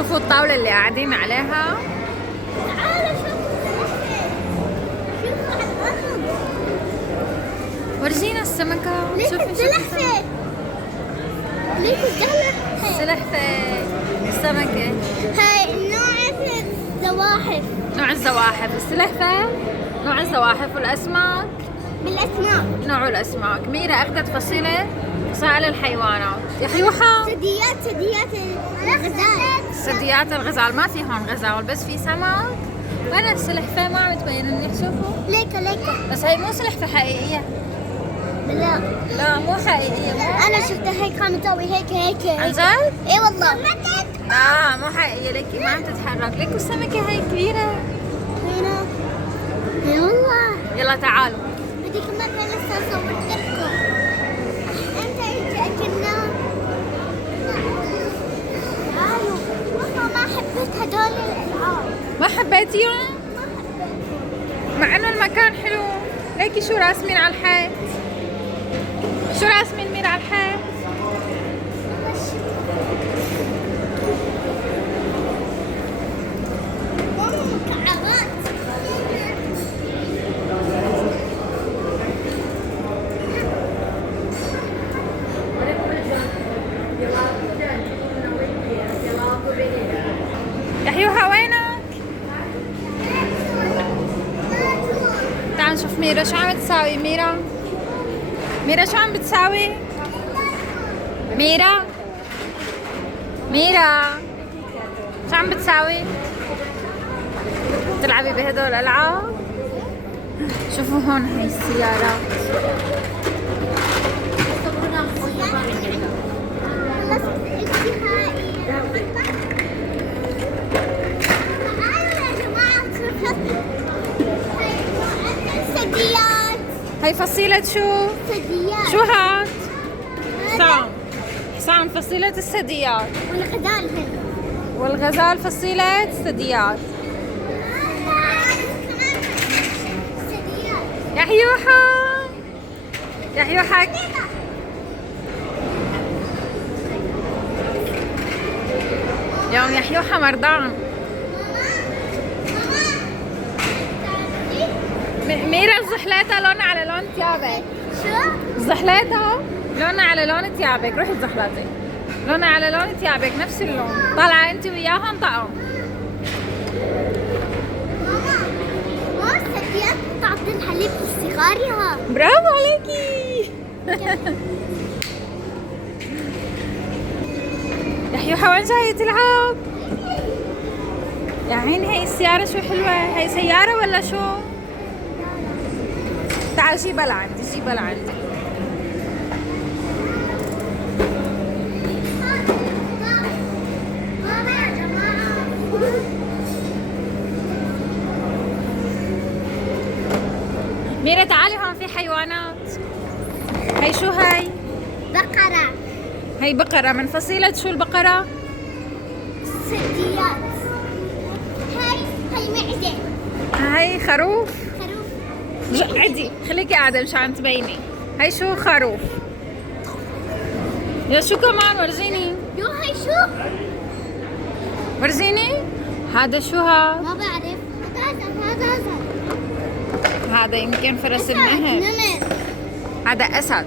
شوفوا الطاولة اللي قاعدين عليها. تعالوا شوفوا على الأرض. ورجينا السمكة. ليك شوفي السلحفاة. ليك السلحفاة. سلحفاة السمكة. هاي نوع الزواحف. نوع الزواحف. السلحفاة نوع الزواحف، والأسماك بالأسماك. نوع الأسماك. ميرا أخذت فصيلة فصائل الحيوانات. يا حيوحة ثدييات الغزال. ثدييات الغزال. ما في هون غزال بس في سمك. وين السلحفاة؟ ما عم تبين لي. شوفوا ليكا بس هي مو سلحفاة حقيقية. لا لا مو حقيقية. أنا شفتها هيك عم تسوي هيك عن جد؟ إيه والله. مو حقيقية. ليكي ما عم تتحرك. ليكوا السمكة هي كبيرة. هنا إيه والله. يلا تعالوا. بدي كمان لسه صورت لكم. أنت أكلنا. تعالوا. والله ما حبيت هدول الألعاب. ما حبيتيهم؟ مع انه المكان حلو. ليكي شو راسمين على الحيط. شو راسمين ميرا على الحيط؟ مكعبات. يا حيوحة وينك؟ تعال نشوف ميرا شو عم تساوي. ميرا شو عم بتساوي؟ ميرا شو عم بتساوي؟ تلعبي بهدول الألعاب؟ شوفوا هون هي السيارات. هي فصيلة شو؟ ثدييات. شو هاد؟ حسام فصيلة الثدييات. والغزال هنا. والغزال فصيلة الثدييات. يا حيوحة يوم يا حيوحة مرضان. ميرا زحلاتها لونها على لون ثيابك. شو؟ زحلاتها لونها على لون ثيابك. روحي زحلاتي. لونها على لون ثيابك نفس اللون. طالعة انت وياهم طقم. ماما الثدييات تعطي الحليب لصغارها. برافو عليكي. يا حيوحة وين جاية تلعب؟ يا عيني هي السيارة شو حلوة. هي سيارة ولا شو؟ تعال جيبها لعندي. ماما يا جماعة. ميرا تعالي هون في حيوانات. هي شو هي؟ بقرة. هي بقرة. من فصيلة شو البقرة؟ ثدييات. هاي معدة. هي خروف. خروف. عدي خليكي قاعدة مشان تبيني. هي شو؟ خروف. يا شو كمان؟ ورجيني. يو هاي شو؟ ورجيني. هذا شو هاد؟ ما بعرف. هذا أسد. هذا يمكن فرس أسد. النهر. نمر. هذا أسد.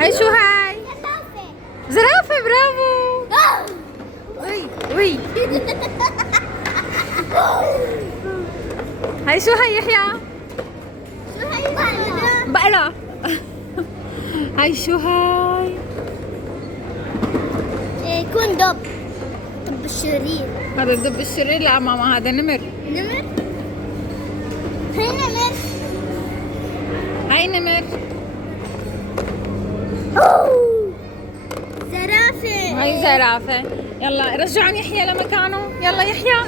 هي شو هاي؟ زرافة. زرافة. برافو. وي هي شو هي يحيى؟ شو هاي بقرة؟ بقرة. هي شو هاي؟ يكون دب. دب الشرير. هذا الدب الشرير. لا ماما هذا نمر. نمر. هاي نمر. هاي نمر. زرافة. هاي زرافة. يلا رجعوا يحيى لمكانه. يلا يحيى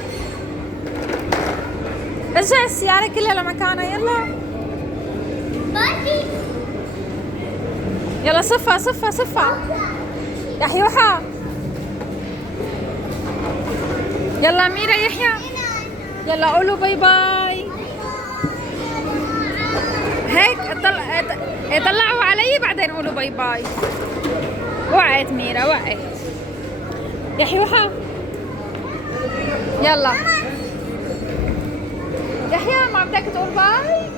رجع السيارة كلها لمكانها. يلا باربي. يلا صفى. يا حيوحة يلا ميرا يحيى. يلا قولوا باي باي. هيك طلعوا علي بعدين قولوا باي باي. وقعت ميرا وقعت. يا حيوحة يلا. يحيى ما بدك تقول باي؟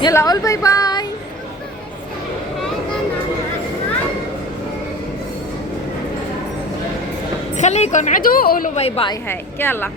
يلا قول باي باي. خليكم عدوا قولوا باي باي هيك يلا.